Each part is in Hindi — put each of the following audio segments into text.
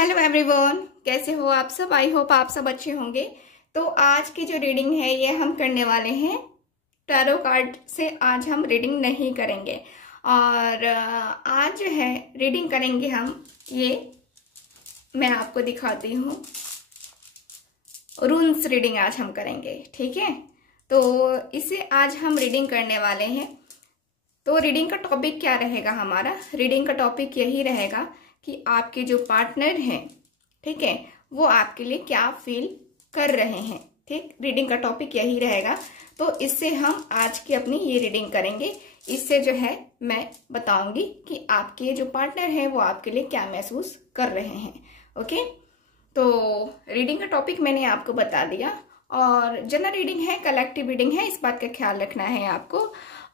हेलो एवरीवन, कैसे हो आप सब। आई होप आप सब अच्छे होंगे। तो आज की जो रीडिंग है ये हम करने वाले हैं टैरो कार्ड से। आज हम रीडिंग नहीं करेंगे और आज जो है रीडिंग करेंगे हम, ये मैं आपको दिखाती हूँ। रून्स रीडिंग आज हम करेंगे, ठीक है। तो इसे आज हम रीडिंग करने वाले हैं। तो रीडिंग का टॉपिक क्या रहेगा हमारा? रीडिंग का टॉपिक यही रहेगा कि आपके जो पार्टनर हैं, ठीक है, वो आपके लिए क्या फील कर रहे हैं। ठीक, रीडिंग का टॉपिक यही रहेगा। तो इससे हम आज की अपनी ये रीडिंग करेंगे। इससे जो है मैं बताऊंगी कि आपके जो पार्टनर हैं वो आपके लिए क्या महसूस कर रहे हैं। ओके, तो रीडिंग का टॉपिक मैंने आपको बता दिया। और जनरल रीडिंग है, कलेक्टिव रीडिंग है, इस बात का ख्याल रखना है आपको।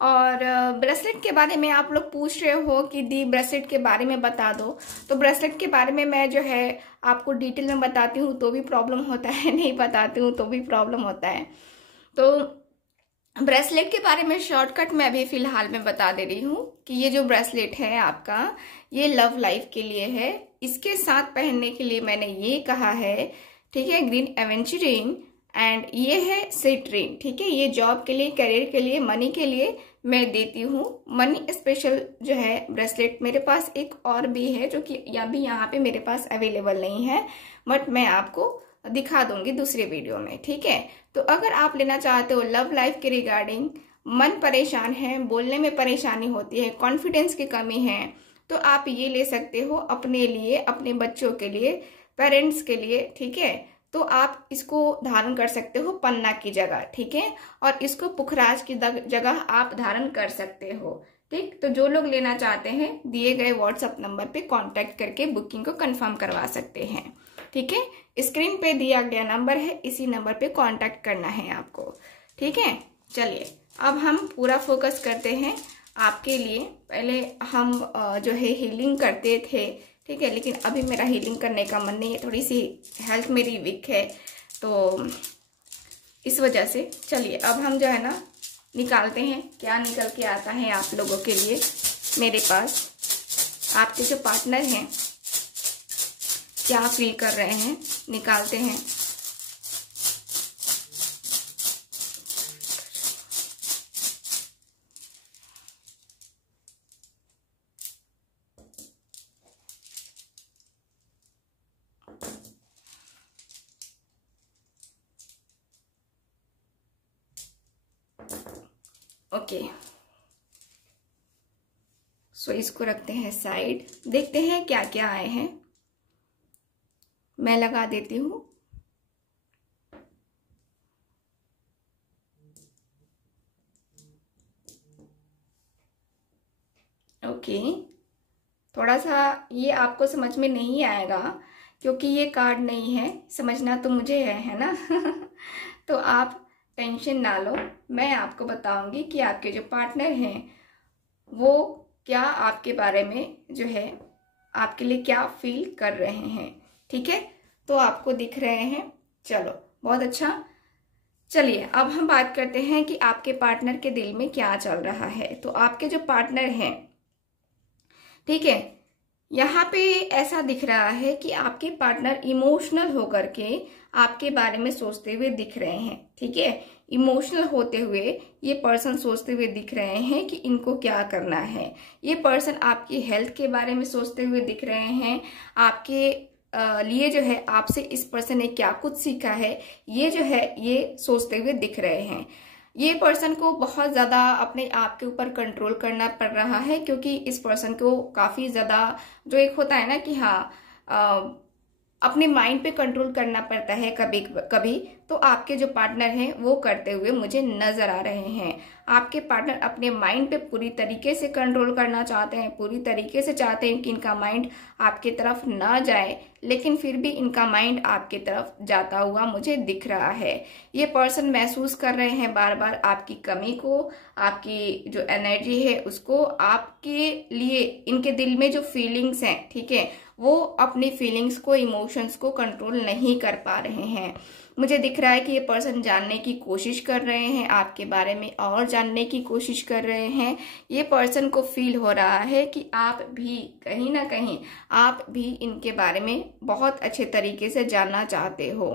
और ब्रेसलेट के बारे में आप लोग पूछ रहे हो कि दी ब्रेसलेट के बारे में बता दो। तो ब्रेसलेट के बारे में मैं जो है आपको डिटेल में बताती हूँ तो भी प्रॉब्लम होता है, नहीं बताती हूँ तो भी प्रॉब्लम होता है। तो ब्रेसलेट के बारे में शॉर्टकट में अभी फिलहाल मैं बता दे रही हूँ कि ये जो ब्रेसलेट है आपका, ये लव लाइफ के लिए है। इसके साथ पहनने के लिए मैंने ये कहा है, ठीक है, ग्रीन एवेंचुरिन एंड ये है सिट्रीन। ठीक है, ये जॉब के लिए, करियर के लिए, मनी के लिए मैं देती हूँ। मनी स्पेशल जो है ब्रेसलेट मेरे पास एक और भी है जो कि अभी यहाँ पे मेरे पास अवेलेबल नहीं है, बट मैं आपको दिखा दूंगी दूसरे वीडियो में, ठीक है। तो अगर आप लेना चाहते हो लव लाइफ के रिगार्डिंग, मन परेशान है, बोलने में परेशानी होती है, कॉन्फिडेंस की कमी है, तो आप ये ले सकते हो अपने लिए, अपने बच्चों के लिए, पेरेंट्स के लिए, ठीक है। तो आप इसको धारण कर सकते हो पन्ना की जगह, ठीक है, और इसको पुखराज की जगह आप धारण कर सकते हो। ठीक, तो जो लोग लेना चाहते हैं दिए गए व्हाट्सएप नंबर पे कांटेक्ट करके बुकिंग को कंफर्म करवा सकते हैं, ठीक है। स्क्रीन पे दिया गया नंबर है, इसी नंबर पे कांटेक्ट करना है आपको, ठीक है। चलिए अब हम पूरा फोकस करते हैं आपके लिए। पहले हम जो है हीलिंग करते थे, ठीक है, लेकिन अभी मेरा हीलिंग करने का मन नहीं है, थोड़ी सी हेल्थ मेरी वीक है, तो इस वजह से। चलिए अब हम जो है ना निकालते हैं क्या निकल के आता है आप लोगों के लिए मेरे पास। आपके जो पार्टनर हैं क्या फील कर रहे हैं, निकालते हैं। ओके, सो इसको रखते हैं साइड, देखते हैं क्या क्या आए हैं। मैं लगा देती हूँ। ओके, थोड़ा सा ये आपको समझ में नहीं आएगा क्योंकि ये कार्ड नहीं है, समझना तो मुझे है ना। तो आप टेंशन ना लो, मैं आपको बताऊंगी कि आपके जो पार्टनर हैं वो क्या आपके बारे में जो है आपके लिए क्या फील कर रहे हैं, ठीक है। तो आपको दिख रहे हैं, चलो बहुत अच्छा। चलिए अब हम बात करते हैं कि आपके पार्टनर के दिल में क्या चल रहा है। तो आपके जो पार्टनर हैं, ठीक है, यहाँ पे ऐसा दिख रहा है कि आपके पार्टनर इमोशनल होकर के आपके बारे में सोचते हुए दिख रहे हैं, ठीक है। इमोशनल होते हुए ये पर्सन सोचते हुए दिख रहे हैं कि इनको क्या करना है। ये पर्सन आपकी हेल्थ के बारे में सोचते हुए दिख रहे हैं। आपके लिए जो है आपसे इस पर्सन ने क्या कुछ सीखा है, ये जो है ये सोचते हुए दिख रहे हैं। ये पर्सन को बहुत ज्यादा अपने आप के ऊपर कंट्रोल करना पड़ रहा है क्योंकि इस पर्सन को काफी ज्यादा जो एक होता है ना कि हाँ अपने माइंड पे कंट्रोल करना पड़ता है कभी कभी। तो आपके जो पार्टनर हैं वो करते हुए मुझे नजर आ रहे हैं। आपके पार्टनर अपने माइंड पे पूरी तरीके से कंट्रोल करना चाहते हैं, पूरी तरीके से चाहते हैं कि इनका माइंड आपके तरफ ना जाए, लेकिन फिर भी इनका माइंड आपके तरफ जाता हुआ मुझे दिख रहा है। ये पर्सन महसूस कर रहे हैं बार बार आपकी कमी को, आपकी जो एनर्जी है उसको, आपके लिए इनके दिल में जो फीलिंग्स हैं, ठीक है, वो अपनी फीलिंग्स को, इमोशंस को कंट्रोल नहीं कर पा रहे हैं। मुझे दिख रहा है कि ये पर्सन जानने की कोशिश कर रहे हैं, आपके बारे में और जानने की कोशिश कर रहे हैं। ये पर्सन को फील हो रहा है कि आप भी कहीं ना कहीं आप भी इनके बारे में बहुत अच्छे तरीके से जानना चाहते हो।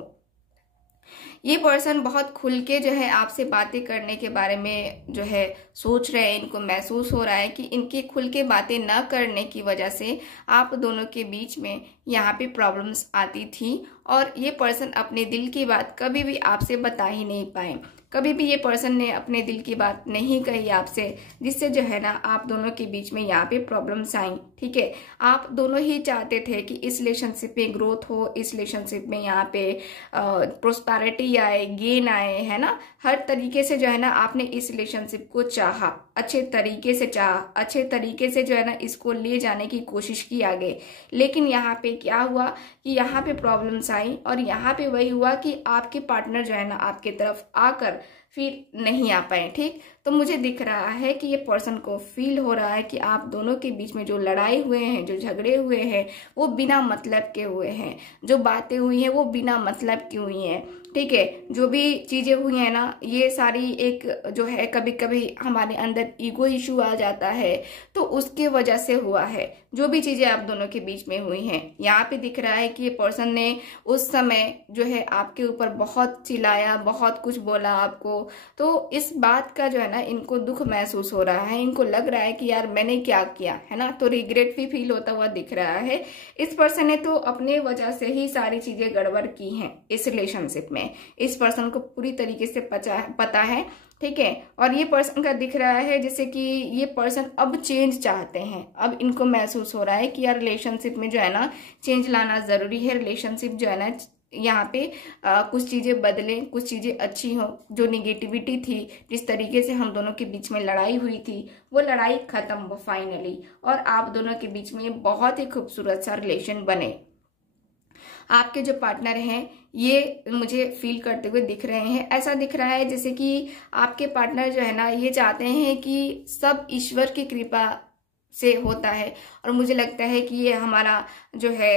ये पर्सन बहुत खुल के जो है आपसे बातें करने के बारे में जो है सोच रहे हैं। इनको महसूस हो रहा है कि इनकी खुल के बातें न करने की वजह से आप दोनों के बीच में यहाँ पे प्रॉब्लम्स आती थी और ये पर्सन अपने दिल की बात कभी भी आपसे बता ही नहीं पाए। कभी भी ये पर्सन ने अपने दिल की बात नहीं कही आपसे, जिससे जो है ना आप दोनों के बीच में यहाँ पे प्रॉब्लम्स आई। ठीक है, आप दोनों ही चाहते थे कि इस रिलेशनशिप में ग्रोथ हो, इस रिलेशनशिप में यहाँ पे प्रोस्पेरिटी आए, गेन आए, है ना। हर तरीके से जो है ना आपने इस रिलेशनशिप को चाहा, अच्छे तरीके से चाहा, अच्छे तरीके से जो है ना इसको ले जाने की कोशिश की आगे। लेकिन यहाँ पे क्या हुआ कि यहाँ पे प्रॉब्लम्स आई और यहाँ पे वही हुआ कि आपके पार्टनर जो है ना आपके तरफ आकर फिर नहीं आ पाए। ठीक, तो मुझे दिख रहा है कि ये पर्सन को फील हो रहा है कि आप दोनों के बीच में जो लड़ाई हुए हैं, जो झगड़े हुए हैं, वो बिना मतलब के हुए हैं। जो बातें हुई हैं वो बिना मतलब की हुई हैं। ठीक है, जो भी चीजें हुई हैं ना, ये सारी एक जो है कभी कभी हमारे अंदर ईगो इशू आ जाता है, तो उसके वजह से हुआ है। जो भी चीजें आप दोनों के बीच में हुई हैं, यहाँ पे दिख रहा है कि ये पर्सन ने उस समय जो है आपके ऊपर बहुत चिल्लाया, बहुत कुछ बोला आपको, तो इस बात का जो है ना इनको दुख महसूस हो रहा है। इनको लग रहा है कि यार मैंने क्या किया, है ना। तो रिग्रेट भी फील होता हुआ दिख रहा है। इस पर्सन ने तो अपने वजह से ही सारी चीजें गड़बड़ की हैं इस रिलेशनशिप में। इस पर्सन को पूरी तरीके से पता है। ठीक है, और ये पर्सन का दिख रहा है जैसे कि ये पर्सन अब चेंज चाहते हैं। अब इनको महसूस हो रहा है कि यार रिलेशनशिप में जो है ना चेंज लाना जरूरी है। रिलेशनशिप जो है ना यहाँ पे कुछ चीजें बदले, कुछ चीजें अच्छी हो। जो निगेटिविटी थी, जिस तरीके से हम दोनों के बीच में लड़ाई हुई थी, वो लड़ाई खत्म हो फाइनली और आप दोनों के बीच में बहुत ही खूबसूरत सा रिलेशन बने। आपके जो पार्टनर हैं ये मुझे फील करते हुए दिख रहे हैं। ऐसा दिख रहा है जैसे कि आपके पार्टनर जो है ना ये चाहते हैं कि सब ईश्वर की कृपा से होता है। और मुझे लगता है कि ये हमारा जो है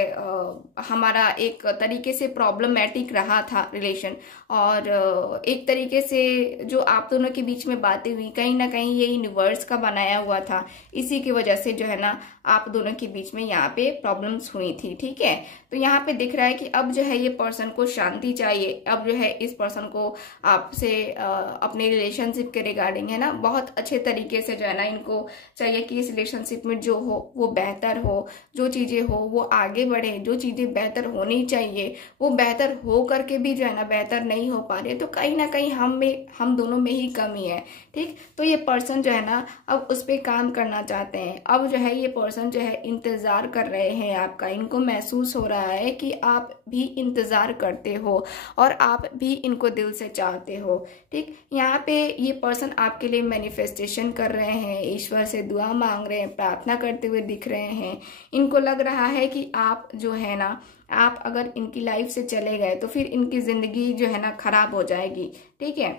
हमारा एक तरीके से प्रॉब्लमेटिक रहा था रिलेशन, और एक तरीके से जो आप दोनों के बीच में बातें हुई कहीं ना कहीं ये यूनिवर्स का बनाया हुआ था। इसी की वजह से जो है ना आप दोनों के बीच में यहाँ पे प्रॉब्लम्स हुई थी। ठीक है, तो यहाँ पे दिख रहा है कि अब जो है ये पर्सन को शांति चाहिए। अब जो है इस पर्सन को आपसे अपने रिलेशनशिप के रिगार्डिंग है ना बहुत अच्छे तरीके से जो है ना इनको चाहिए कि इस रिलेशनशिप में जो हो वो बेहतर हो, जो चीजें हो वो आगे बढ़े, जो चीजें बेहतर होनी चाहिए वो बेहतर हो करके भी जो है ना बेहतर नहीं हो पा रहे, तो कहीं ना कहीं हम दोनों में ही कमी है। ठीक, तो ये पर्सन जो है ना अब उस पर काम करना चाहते हैं। अब जो है ये पर्सन जो है इंतजार कर रहे हैं आपका। इनको महसूस हो रहा है कि आप भी इंतजार करते हो और आप भी इनको दिल से चाहते हो। ठीक, यहाँ पे ये पर्सन आपके लिए मैनिफेस्टेशन कर रहे हैं, ईश्वर से दुआ मांग रहे हैं, प्रार्थना करते हुए दिख रहे हैं। इनको लग रहा है कि आप जो है ना आप अगर इनकी लाइफ से चले गए तो फिर इनकी जिंदगी जो है ना खराब हो जाएगी। ठीक है,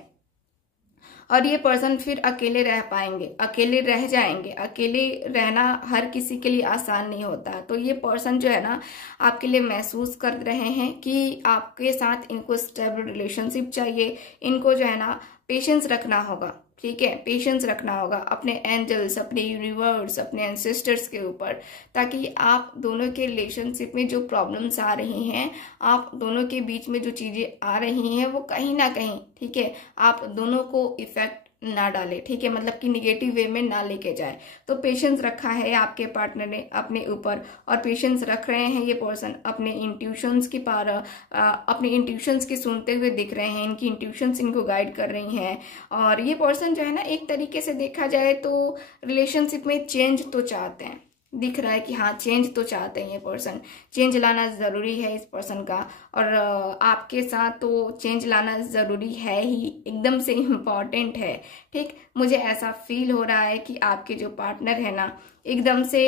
और ये पर्सन फिर अकेले रह पाएंगे, अकेले रह जाएंगे। अकेले रहना हर किसी के लिए आसान नहीं होता। तो ये पर्सन जो है ना आपके लिए महसूस कर रहे हैं कि आपके साथ इनको स्टेबल रिलेशनशिप चाहिए। इनको जो है ना पेशेंस रखना होगा। ठीक है, पेशेंस रखना होगा अपने एंजल्स, अपने यूनिवर्स, अपने एंसेस्टर्स के ऊपर, ताकि आप दोनों के रिलेशनशिप में जो प्रॉब्लम्स आ रही हैं, आप दोनों के बीच में जो चीजें आ रही हैं वो कहीं ना कहीं ठीक है आप दोनों को इफेक्ट ना डाले। ठीक है, मतलब कि निगेटिव वे में ना लेके जाए। तो पेशेंस रखा है आपके पार्टनर ने अपने ऊपर, और पेशेंस रख रहे हैं ये पर्सन अपने इंट्यूशंस की अपने इंट्यूशंस की सुनते हुए दिख रहे हैं। इनकी इंट्यूशंस इनको गाइड कर रही हैं। और ये पर्सन जो है ना एक तरीके से देखा जाए तो रिलेशनशिप में चेंज तो चाहते हैं। दिख रहा है कि हाँ चेंज तो चाहते हैं ये पर्सन। चेंज लाना ज़रूरी है इस पर्सन का, और आपके साथ तो चेंज लाना ज़रूरी है ही, एकदम से इम्पॉर्टेंट है। ठीक, मुझे ऐसा फील हो रहा है कि आपके जो पार्टनर है ना एकदम से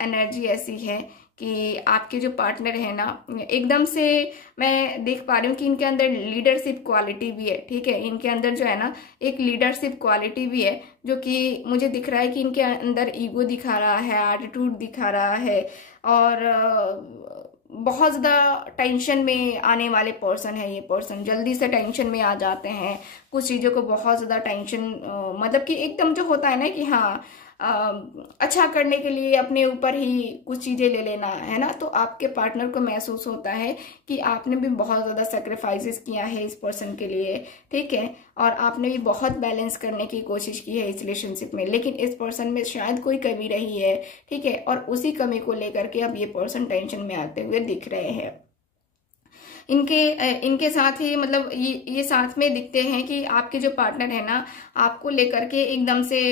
एनर्जी ऐसी है कि आपके जो पार्टनर है ना, एकदम से मैं देख पा रही हूँ कि इनके अंदर लीडरशिप क्वालिटी भी है। ठीक है, इनके अंदर जो है ना एक लीडरशिप क्वालिटी भी है, जो कि मुझे दिख रहा है कि इनके अंदर ईगो दिखा रहा है, एटीट्यूड दिखा रहा है, और बहुत ज़्यादा टेंशन में आने वाले पर्सन है। ये पर्सन जल्दी से टेंशन में आ जाते हैं, कुछ चीज़ों को बहुत ज़्यादा टेंशन, मतलब कि एकदम जो होता है ना कि हाँ अच्छा करने के लिए अपने ऊपर ही कुछ चीज़ें ले लेना है ना, तो आपके पार्टनर को महसूस होता है कि आपने भी बहुत ज़्यादा सेक्रीफाइसेस किया है इस पर्सन के लिए। ठीक है, और आपने भी बहुत बैलेंस करने की कोशिश की है इस रिलेशनशिप में, लेकिन इस पर्सन में शायद कोई कमी रही है। ठीक है, और उसी कमी को लेकर के अब ये पर्सन टेंशन में आते हुए दिख रहे हैं। इनके साथ ही मतलब ये साथ में दिखते हैं कि आपके जो पार्टनर है ना, आपको लेकर के एकदम से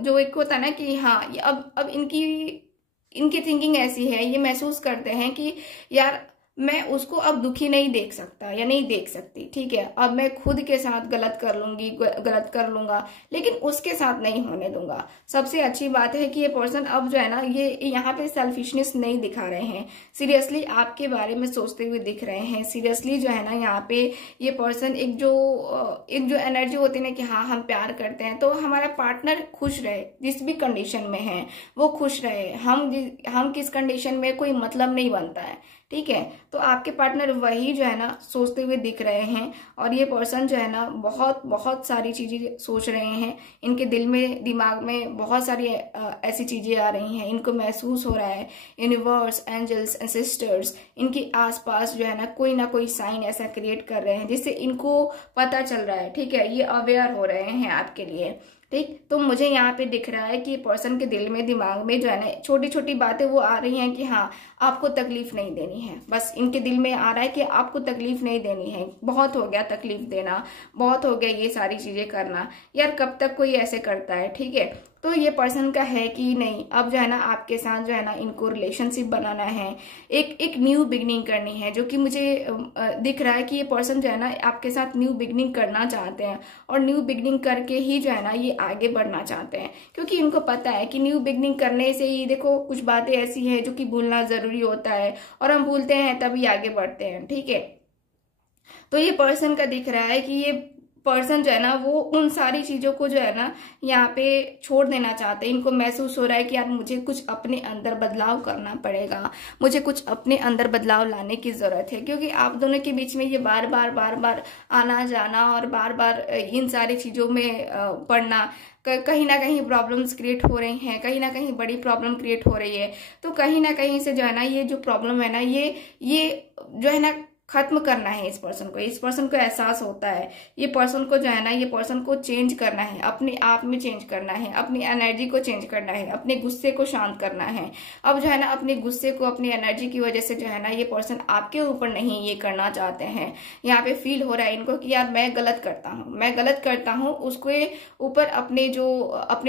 जो एक होता है ना कि हाँ अब इनकी थिंकिंग ऐसी है, ये महसूस करते हैं कि यार मैं उसको अब दुखी नहीं देख सकता या नहीं देख सकती। ठीक है, अब मैं खुद के साथ गलत कर लूंगी, गलत कर लूंगा, लेकिन उसके साथ नहीं होने दूंगा। सबसे अच्छी बात है कि ये पर्सन अब जो है ना ये यहाँ पे सेल्फिशनेस नहीं दिखा रहे हैं, सीरियसली आपके बारे में सोचते हुए दिख रहे हैं। सीरियसली जो है ना यहाँ पे ये पर्सन एक जो एनर्जी होती है ना कि हाँ हम प्यार करते हैं तो हमारा पार्टनर खुश रहे, जिस भी कंडीशन में है वो खुश रहे, हम किस कंडीशन में कोई मतलब नहीं बनता है। ठीक है, तो आपके पार्टनर वही जो है ना सोचते हुए दिख रहे हैं, और ये पर्सन जो है ना बहुत बहुत सारी चीजें सोच रहे हैं। इनके दिल में, दिमाग में बहुत सारी ऐसी चीजें आ रही हैं, इनको महसूस हो रहा है यूनिवर्स, एंजल्स एंड सिस्टर्स इनके आसपास जो है ना कोई साइन ऐसा क्रिएट कर रहे हैं जिससे इनको पता चल रहा है। ठीक है, ये अवेयर हो रहे हैं आपके लिए। ठीक, तो मुझे यहाँ पे दिख रहा है कि पर्सन के दिल में, दिमाग में जो है ना छोटी छोटी बातें वो आ रही हैं कि हाँ आपको तकलीफ नहीं देनी है। बस इनके दिल में आ रहा है कि आपको तकलीफ नहीं देनी है, बहुत हो गया तकलीफ देना, बहुत हो गया ये सारी चीजें करना, यार कब तक कोई ऐसे करता है। ठीक है, तो ये पर्सन का है कि नहीं, अब जो है ना आपके साथ जो है ना इनको रिलेशनशिप बनाना है, एक न्यू बिगनिंग करनी है, जो कि मुझे दिख रहा है कि ये पर्सन जो है ना आपके साथ न्यू बिगनिंग करना चाहते हैं, और न्यू बिगनिंग करके ही जो है ना ये आगे बढ़ना चाहते हैं, क्योंकि इनको पता है कि न्यू बिगनिंग करने से ही देखो कुछ बातें ऐसी है जो कि भूलना जरूरी होता है, और हम भूलते हैं तभी आगे बढ़ते हैं। ठीक है, तो ये पर्सन का दिख रहा है कि ये पर्सन जो है ना वो उन सारी चीजों को जो है ना यहाँ पे छोड़ देना चाहते हैं। इनको महसूस हो रहा है कि यार मुझे कुछ अपने अंदर बदलाव करना पड़ेगा, मुझे कुछ अपने अंदर बदलाव लाने की जरूरत है, क्योंकि आप दोनों के बीच में ये बार बार आना जाना और बार बार इन सारी चीजों में पड़ना, कहीं ना कहीं प्रॉब्लम्स क्रिएट हो रही हैं, कहीं ना कहीं बड़ी प्रॉब्लम क्रिएट हो रही है। तो कहीं ना कहीं से जो है ना ये जो प्रॉब्लम है ना ये जो है ना खत्म करना है इस पर्सन को एहसास होता है। ये पर्सन को जो है ना, ये पर्सन को चेंज करना है, अपने आप में चेंज करना है, अपनी एनर्जी को चेंज करना है, अपने गुस्से को शांत करना है। अब जो है ना अपने गुस्से को, अपनी एनर्जी की वजह से जो है ना ये पर्सन आपके ऊपर नहीं ये करना चाहते हैं। यहाँ पे फील हो रहा है इनको कि यार मैं गलत करता हूँ, उसके ऊपर अपने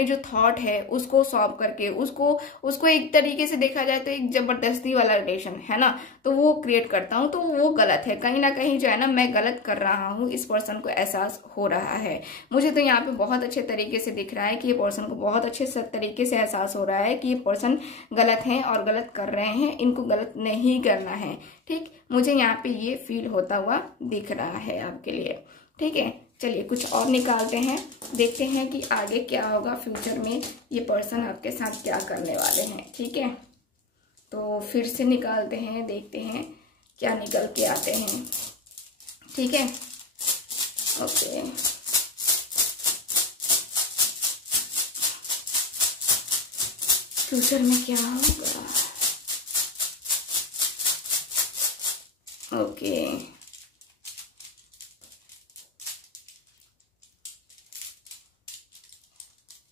जो थॉट है उसको सॉल्व करके उसको एक तरीके से देखा जाए तो एक जबरदस्ती वाला रिलेशन है ना, तो वो क्रिएट करता हूँ, तो वो गलत है। कहीं ना कहीं जो है ना मैं गलत कर रहा हूँ, इस पर्सन को एहसास हो रहा है। मुझे तो यहाँ पे बहुत अच्छे तरीके से दिख रहा है कि ये पर्सन को बहुत अच्छे तरीके से एहसास हो रहा है कि ये पर्सन गलत है और गलत कर रहे हैं, इनको गलत नहीं करना है। ठीक, मुझे यहाँ पे ये फील होता हुआ दिख रहा है आपके लिए। ठीक है, चलिए कुछ और निकालते हैं, देखते हैं कि आगे क्या होगा, फ्यूचर में ये पर्सन आपके साथ क्या करने वाले हैं। ठीक है, तो फिर से निकालते हैं, देखते हैं क्या निकल के आते हैं। ठीक है, ओके, फ्यूचर में क्या होगा। ओके,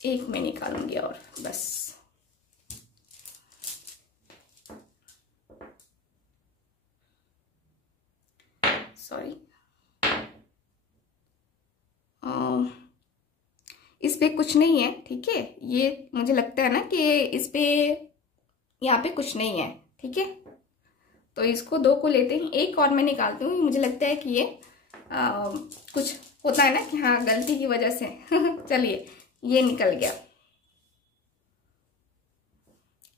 एक मैं निकालूंगी और बस। सॉरी, इस पे कुछ नहीं है। ठीक है, ये मुझे लगता है ना कि इस पे यहाँ पे कुछ नहीं है। ठीक है, तो इसको दो को लेते हैं, एक और मैं निकालती हूँ। मुझे लगता है कि ये कुछ होता है ना कि हाँ गलती की वजह से चलिए ये निकल गया,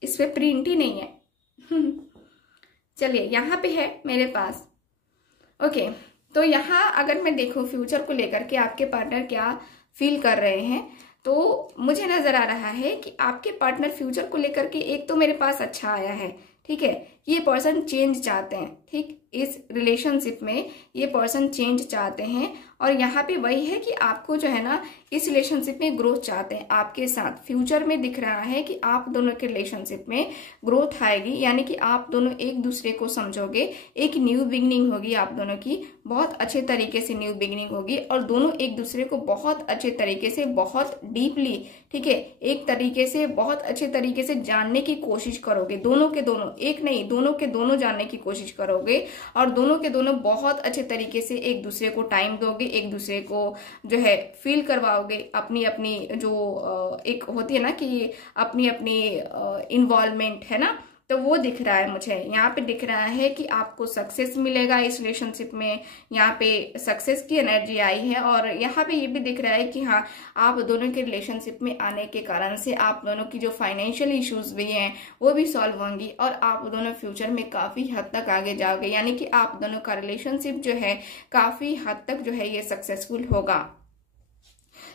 इस पे प्रिंट ही नहीं है चलिए यहाँ पे है मेरे पास। ओके, तो यहाँ अगर मैं देखूँ फ्यूचर को लेकर के आपके पार्टनर क्या फील कर रहे हैं, तो मुझे नजर आ रहा है कि आपके पार्टनर फ्यूचर को लेकर के एक तो मेरे पास अच्छा आया है, ठीक है, ये पर्सन चेंज चाहते हैं, ठीक, इस रिलेशनशिप में ये पर्सन चेंज चाहते हैं। और यहाँ पे वही है कि आपको जो है ना इस रिलेशनशिप में ग्रोथ चाहते हैं आपके साथ। फ्यूचर में दिख रहा है कि आप दोनों के रिलेशनशिप में ग्रोथ आएगी, यानी कि आप दोनों एक दूसरे को समझोगे, एक न्यू बिगनिंग होगी आप दोनों की, बहुत अच्छे तरीके से न्यू बिगनिंग होगी और दोनों एक दूसरे को बहुत अच्छे तरीके से, बहुत डीपली, ठीक है, एक तरीके से बहुत अच्छे तरीके से जानने की कोशिश करोगे। दोनों के दोनों, एक नहीं, दोनों के दोनों जानने की कोशिश करोगे और दोनों के दोनों बहुत अच्छे तरीके से एक दूसरे को टाइम दोगे, एक दूसरे को जो है फील करवाओगे, अपनी अपनी जो एक होती है ना कि अपनी अपनी इन्वॉल्वमेंट है ना, तो वो दिख रहा है मुझे। यहाँ पे दिख रहा है कि आपको सक्सेस मिलेगा इस रिलेशनशिप में, यहाँ पे सक्सेस की एनर्जी आई है। और यहाँ पे ये भी दिख रहा है कि हाँ, आप दोनों के रिलेशनशिप में आने के कारण से आप दोनों की जो फाइनेंशियल इश्यूज भी हैं वो भी सॉल्व होंगी और आप दोनों फ्यूचर में काफी हद तक आगे जाओगे, यानी कि आप दोनों का रिलेशनशिप जो है काफी हद तक जो है ये सक्सेसफुल होगा,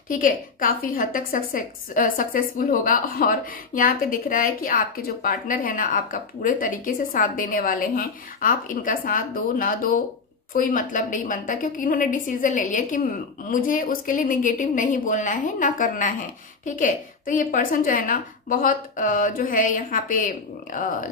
ठीक है, काफी हद तक सक्सेसफुल होगा। और यहाँ पे दिख रहा है कि आपके जो पार्टनर है ना आपका पूरे तरीके से साथ देने वाले हैं। आप इनका साथ दो ना दो कोई मतलब नहीं बनता, क्योंकि इन्होंने डिसीजन ले लिया कि मुझे उसके लिए नेगेटिव नहीं बोलना है, ना करना है, ठीक है। तो ये पर्सन जो है ना बहुत जो है यहाँ पे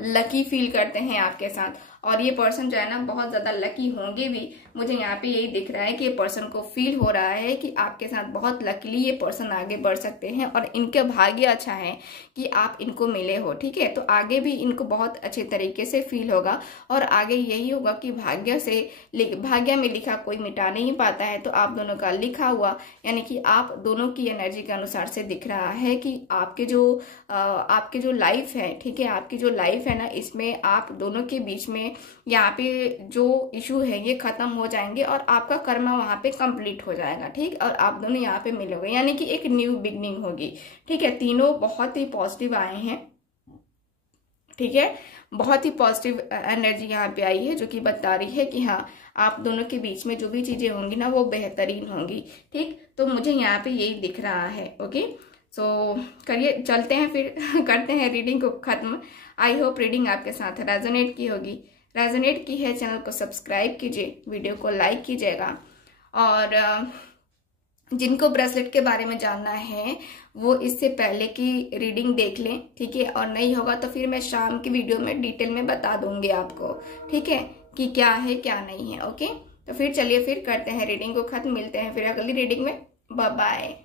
लकी फील करते हैं आपके साथ, और ये पर्सन जो है ना बहुत ज्यादा लकी होंगे भी। मुझे यहाँ पे यही दिख रहा है कि ये पर्सन को फील हो रहा है कि आपके साथ बहुत लकीली ये पर्सन आगे बढ़ सकते हैं और इनके भाग्य अच्छा है कि आप इनको मिले हो, ठीक है। तो आगे भी इनको बहुत अच्छे तरीके से फील होगा और आगे यही होगा कि भाग्य में लिखा कोई मिटा नहीं पाता है। तो आप दोनों का लिखा हुआ, यानी कि आप दोनों की एनर्जी के अनुसार से दिख रहा है कि आपके जो लाइफ है, ठीक है, आपकी जो लाइफ है ना इसमें आप दोनों के बीच में यहाँ पे जो इशू है ये खत्म हो जाएंगे और आपका कर्मा वहां पे कंप्लीट हो जाएगा, ठीक, और आप दोनों यहाँ पे मिलोगे, यानी कि एक न्यू बिगनिंग होगी, ठीक है। तीनों बहुत ही पॉजिटिव आए हैं, ठीक है, बहुत ही पॉजिटिव एनर्जी यहाँ पे आई है जो कि बता रही है कि हाँ आप दोनों के बीच में जो भी चीजें होंगी ना वो बेहतरीन होंगी, ठीक। तो मुझे यहाँ पे यही दिख रहा है। ओके, सो करिए, चलते हैं फिर करते हैं रीडिंग को खत्म। आई होप रीडिंग आपके साथ रेजोनेट की होगी। रेजोनेट की है, चैनल को सब्सक्राइब कीजिए, वीडियो को लाइक कीजिएगा और जिनको ब्रेसलेट के बारे में जानना है वो इससे पहले की रीडिंग देख लें, ठीक है। और नहीं होगा तो फिर मैं शाम की वीडियो में डिटेल में बता दूंगी आपको, ठीक है, कि क्या है क्या नहीं है। ओके, तो फिर चलिए फिर करते हैं रीडिंग को खत्म। मिलते हैं फिर अगली रीडिंग में। Bye bye.